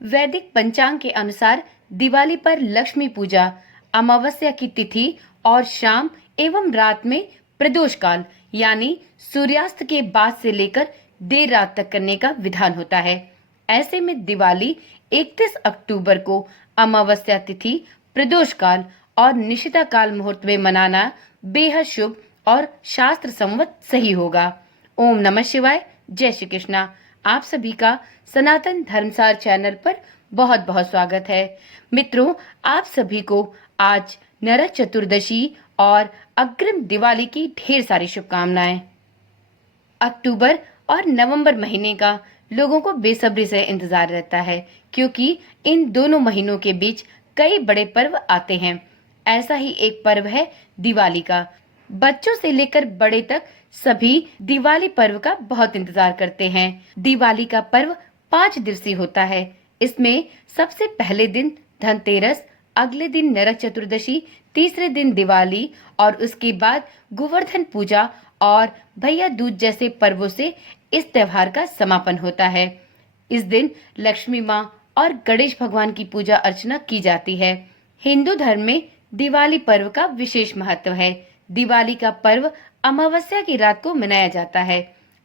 वैदिक पंचांग के अनुसार दिवाली पर लक्ष्मी पूजा अमावस्या की तिथि और शाम एवं रात में प्रदोष काल यानी सूर्यास्त के बाद से लेकर देर रात तक करने का विधान होता है। ऐसे में दिवाली 31 अक्टूबर को अमावस्या तिथि, प्रदोष काल और निशिता काल मुहूर्त में मनाना बेहद शुभ और शास्त्र सम्मत सही होगा। ओम नमः शिवाय। जय श्री कृष्णा। आप सभी का सनातन धर्मसार चैनल पर बहुत बहुत स्वागत है। मित्रों, आप सभी को आज नरक चतुर्दशी और अग्रिम दिवाली की ढेर सारी शुभकामनाएं। अक्टूबर और नवंबर महीने का लोगों को बेसब्री से इंतजार रहता है, क्योंकि इन दोनों महीनों के बीच कई बड़े पर्व आते हैं। ऐसा ही एक पर्व है दिवाली का। बच्चों से लेकर बड़े तक सभी दिवाली पर्व का बहुत इंतजार करते हैं। दिवाली का पर्व 5 दिवसीय होता है। इसमें सबसे पहले दिन धनतेरस, अगले दिन नरक चतुर्दशी, तीसरे दिन दिवाली और उसके बाद गोवर्धन पूजा और भैया दूज जैसे पर्वों से इस त्योहार का समापन होता है। इस दिन लक्ष्मी माँ और गणेश भगवान की पूजा अर्चना की जाती है। हिंदू धर्म में दिवाली पर्व का विशेष महत्व है। दिवाली का पर्व अमावस्या की रात को मनाया जाता है।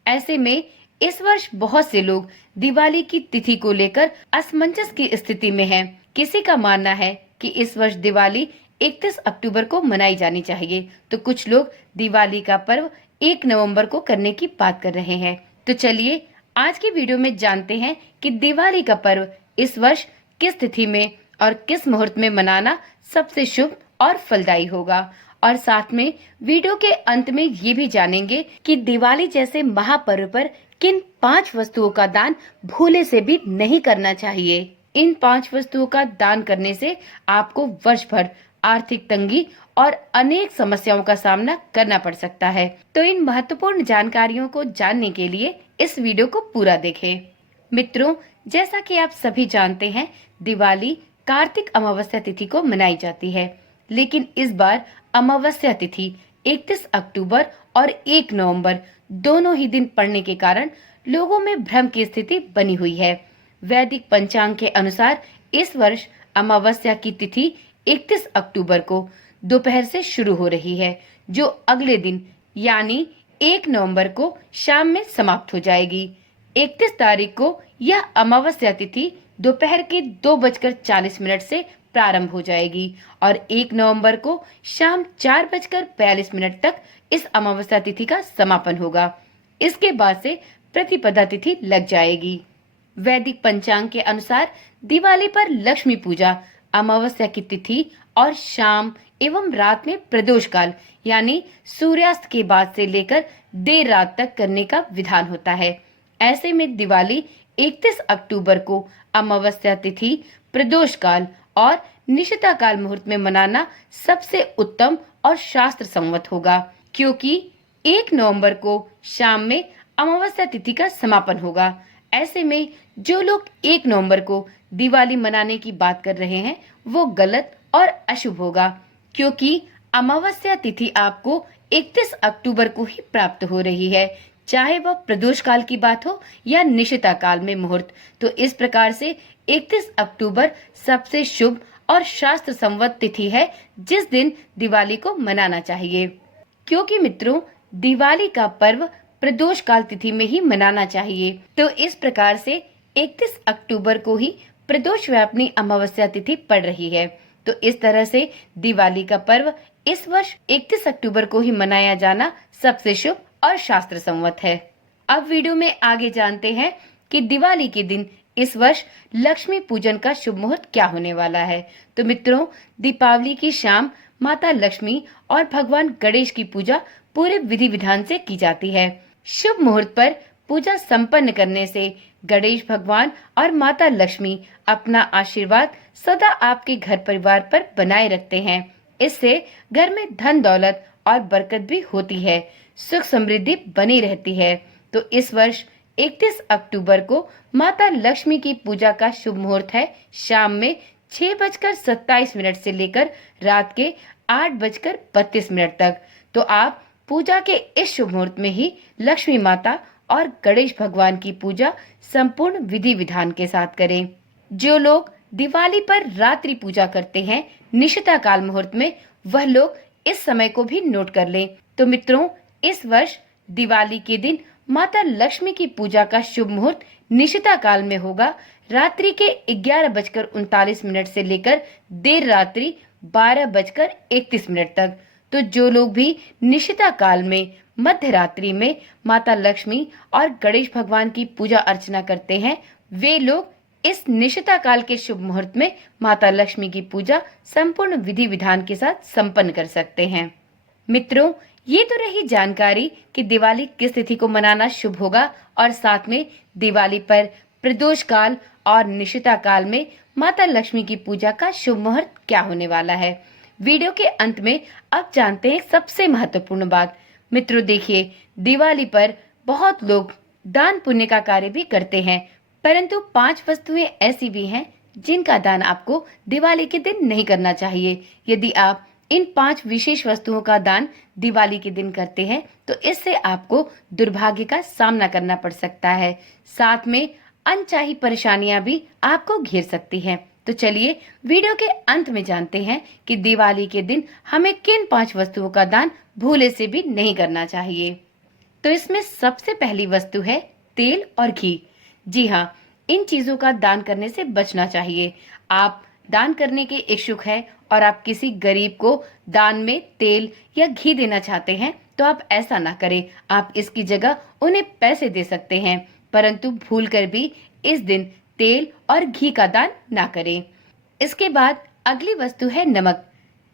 ऐसे में इस वर्ष बहुत से लोग दिवाली की तिथि को लेकर असमंजस की स्थिति में हैं। किसी का मानना है कि इस वर्ष दिवाली 31 अक्टूबर को मनाई जानी चाहिए, तो कुछ लोग दिवाली का पर्व 1 नवंबर को करने की बात कर रहे हैं। तो चलिए आज की वीडियो में जानते हैं कि दिवाली का पर्व इस वर्ष किस तिथि में और किस मुहूर्त में मनाना सबसे शुभ और फलदायी होगा। और साथ में वीडियो के अंत में ये भी जानेंगे कि दिवाली जैसे महापर्व पर किन 5 वस्तुओं का दान भूले से भी नहीं करना चाहिए। इन 5 वस्तुओं का दान करने से आपको वर्ष भर आर्थिक तंगी और अनेक समस्याओं का सामना करना पड़ सकता है। तो इन महत्वपूर्ण जानकारियों को जानने के लिए इस वीडियो को पूरा देखें। मित्रों, जैसा कि आप सभी जानते हैं, दिवाली कार्तिक अमावस्या तिथि को मनाई जाती है, लेकिन इस बार अमावस्या तिथि 31 अक्टूबर और 1 नवंबर दोनों ही दिन पड़ने के कारण लोगों में भ्रम की स्थिति बनी हुई है। वैदिक पंचांग के अनुसार इस वर्ष अमावस्या की तिथि 31 अक्टूबर को दोपहर से शुरू हो रही है, जो अगले दिन यानी 1 नवंबर को शाम में समाप्त हो जाएगी। 31 तारीख को यह अमावस्या तिथि दोपहर के 2:40 से प्रारंभ हो जाएगी और 1 नवंबर को शाम 4:42 तक इस अमावस्या तिथि का समापन होगा। इसके बाद से प्रतिपदा तिथि लग जाएगी। वैदिक पंचांग के अनुसार दिवाली पर लक्ष्मी पूजा अमावस्या की तिथि और शाम एवं रात में प्रदोष काल यानी सूर्यास्त के बाद से लेकर देर रात तक करने का विधान होता है। ऐसे में दिवाली 31 अक्टूबर को अमावस्या तिथि, प्रदोष काल और निशिता काल मुहूर्त में मनाना सबसे उत्तम और शास्त्र सम्मत होगा, क्योंकि 1 नवंबर को शाम में अमावस्या तिथि का समापन होगा। ऐसे में जो लोग 1 नवंबर को दिवाली मनाने की बात कर रहे हैं, वो गलत और अशुभ होगा, क्योंकि अमावस्या तिथि आपको 31 अक्टूबर को ही प्राप्त हो रही है, चाहे वह प्रदोष काल की बात हो या निशिता काल में मुहूर्त। तो इस प्रकार से 31 अक्टूबर सबसे शुभ और शास्त्र संवत तिथि है, जिस दिन दिवाली को मनाना चाहिए। क्योंकि मित्रों, दिवाली का पर्व प्रदोष काल तिथि में ही मनाना चाहिए, तो इस प्रकार से 31 अक्टूबर को ही प्रदोष व्यापिनी अमावस्या तिथि पड़ रही है। तो इस तरह से दिवाली का पर्व इस वर्ष 31 अक्टूबर को ही मनाया जाना सबसे शुभ और शास्त्र सम्मत है। अब वीडियो में आगे जानते हैं कि दिवाली के दिन इस वर्ष लक्ष्मी पूजन का शुभ मुहूर्त क्या होने वाला है। तो मित्रों, दीपावली की शाम माता लक्ष्मी और भगवान गणेश की पूजा पूरे विधि विधान से की जाती है। शुभ मुहूर्त पर पूजा संपन्न करने से गणेश भगवान और माता लक्ष्मी अपना आशीर्वाद सदा आपके घर परिवार पर बनाए रखते हैं। इससे घर में धन दौलत और बरकत भी होती है, सुख समृद्धि बनी रहती है। तो इस वर्ष 31 अक्टूबर को माता लक्ष्मी की पूजा का शुभ मुहूर्त है शाम में 6:27 से लेकर रात के 8:32 तक। तो आप पूजा के इस शुभ मुहूर्त में ही लक्ष्मी माता और गणेश भगवान की पूजा संपूर्ण विधि विधान के साथ करें। जो लोग दिवाली पर रात्रि पूजा करते हैं निशिता काल मुहूर्त में, वह लोग इस समय को भी नोट कर लें। तो मित्रों, इस वर्ष दिवाली के दिन माता लक्ष्मी की पूजा का शुभ मुहूर्त निशिता काल में होगा रात्रि के 11:39 से लेकर देर रात्रि 12:31 तक। तो जो लोग भी निशिता काल में मध्य रात्रि में माता लक्ष्मी और गणेश भगवान की पूजा अर्चना करते हैं, वे लोग इस निशिता काल के शुभ मुहूर्त में माता लक्ष्मी की पूजा संपूर्ण विधि विधान के साथ संपन्न कर सकते हैं। मित्रों, ये तो रही जानकारी कि दिवाली किस तिथि को मनाना शुभ होगा और साथ में दिवाली पर प्रदोष काल और निशिता काल में माता लक्ष्मी की पूजा का शुभ मुहूर्त क्या होने वाला है। वीडियो के अंत में अब जानते हैं सबसे महत्वपूर्ण बात। मित्रों देखिए, दिवाली पर बहुत लोग दान पुण्य का कार्य भी करते हैं, परंतु 5 वस्तुएं ऐसी भी हैं जिनका दान आपको दिवाली के दिन नहीं करना चाहिए। यदि आप इन 5 विशेष वस्तुओं का दान दिवाली के दिन करते हैं तो इससे आपको दुर्भाग्य का सामना करना पड़ सकता है, साथ में अनचाही परेशानियां भी आपको घेर सकती हैं। तो चलिए वीडियो के अंत में जानते हैं कि दिवाली के दिन हमें किन 5 वस्तुओं का दान भूले से भी नहीं करना चाहिए। तो इसमें सबसे पहली वस्तु है तेल और घी। जी हाँ, इन चीजों का दान करने से बचना चाहिए। आप दान करने के इच्छुक हैं और आप किसी गरीब को दान में तेल या घी देना चाहते हैं तो आप ऐसा ना करें। आप इसकी जगह उन्हें पैसे दे सकते हैं, परंतु भूलकर भी इस दिन तेल और घी का दान ना करें। इसके बाद अगली वस्तु है नमक।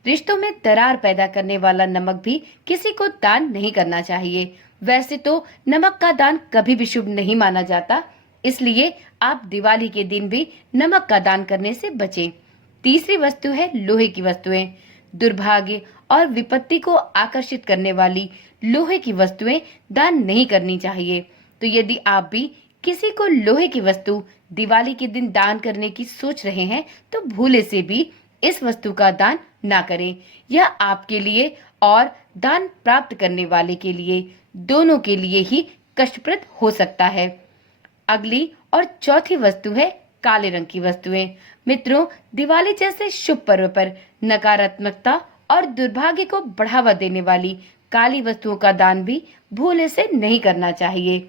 रिश्तों में दरार पैदा करने वाला नमक भी किसी को दान नहीं करना चाहिए। वैसे तो नमक का दान कभी भी शुभ नहीं माना जाता, इसलिए आप दिवाली के दिन भी नमक का दान करने से बचें। तीसरी वस्तु है लोहे की वस्तुएं। दुर्भाग्य और विपत्ति को आकर्षित करने वाली लोहे की वस्तुएं दान नहीं करनी चाहिए। तो यदि आप भी किसी को लोहे की वस्तु दिवाली के दिन दान करने की सोच रहे हैं तो भूले से भी इस वस्तु का दान ना करें। यह आपके लिए और दान प्राप्त करने वाले के लिए, दोनों के लिए ही कष्टप्रद हो सकता है। अगली और चौथी वस्तु है काले रंग की वस्तुएं। मित्रों, दिवाली जैसे शुभ पर्व पर नकारात्मकता और दुर्भाग्य को बढ़ावा देने वाली काली वस्तुओं का दान भी भूले से नहीं करना चाहिए,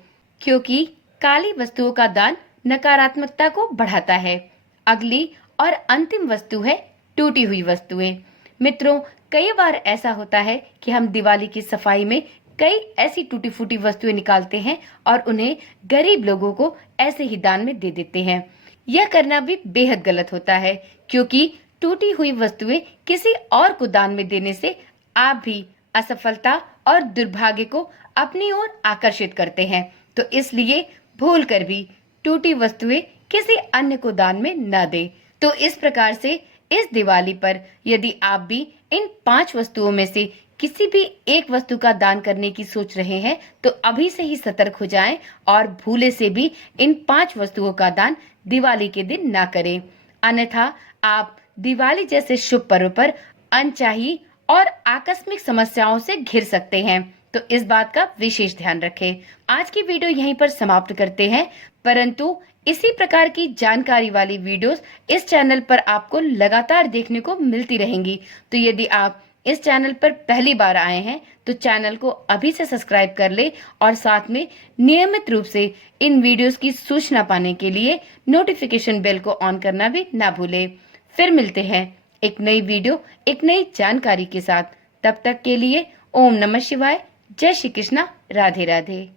क्योंकि काली वस्तुओं का दान नकारात्मकता को बढ़ाता है। अगली और अंतिम वस्तु है टूटी हुई वस्तुएं। मित्रों, कई बार ऐसा होता है कि हम दिवाली की सफाई में कई ऐसी टूटी फूटी वस्तुएं निकालते हैं और उन्हें गरीब लोगों को ऐसे ही दान में दे देते हैं। यह करना भी बेहद गलत होता है, क्योंकि टूटी हुई वस्तुएं किसी और को दान में देने से आप भी असफलता और दुर्भाग्य को अपनी ओर आकर्षित करते हैं। तो इसलिए भूल कर भी टूटी वस्तुएं किसी अन्य को दान में न दें। तो इस प्रकार से इस दिवाली पर यदि आप भी इन 5 वस्तुओं में से किसी भी एक वस्तु का दान करने की सोच रहे हैं तो अभी से ही सतर्क हो जाएं और भूले से भी इन 5 वस्तुओं का दान दिवाली के दिन ना करें, अन्यथा आप दिवाली जैसे शुभ पर्व पर अनचाही और आकस्मिक समस्याओं से घिर सकते हैं। तो इस बात का विशेष ध्यान रखें। आज की वीडियो यहीं पर समाप्त करते हैं, परंतु इसी प्रकार की जानकारी वाली वीडियोस इस चैनल पर आपको लगातार देखने को मिलती रहेंगी। तो यदि आप इस चैनल पर पहली बार आए हैं तो चैनल को अभी से सब्सक्राइब कर ले और साथ में नियमित रूप से इन वीडियोस की सूचना पाने के लिए नोटिफिकेशन बेल को ऑन करना भी ना भूले। फिर मिलते हैं एक नई वीडियो, एक नई जानकारी के साथ। तब तक के लिए ओम नमः शिवाय, जय श्री कृष्णा, राधे राधे।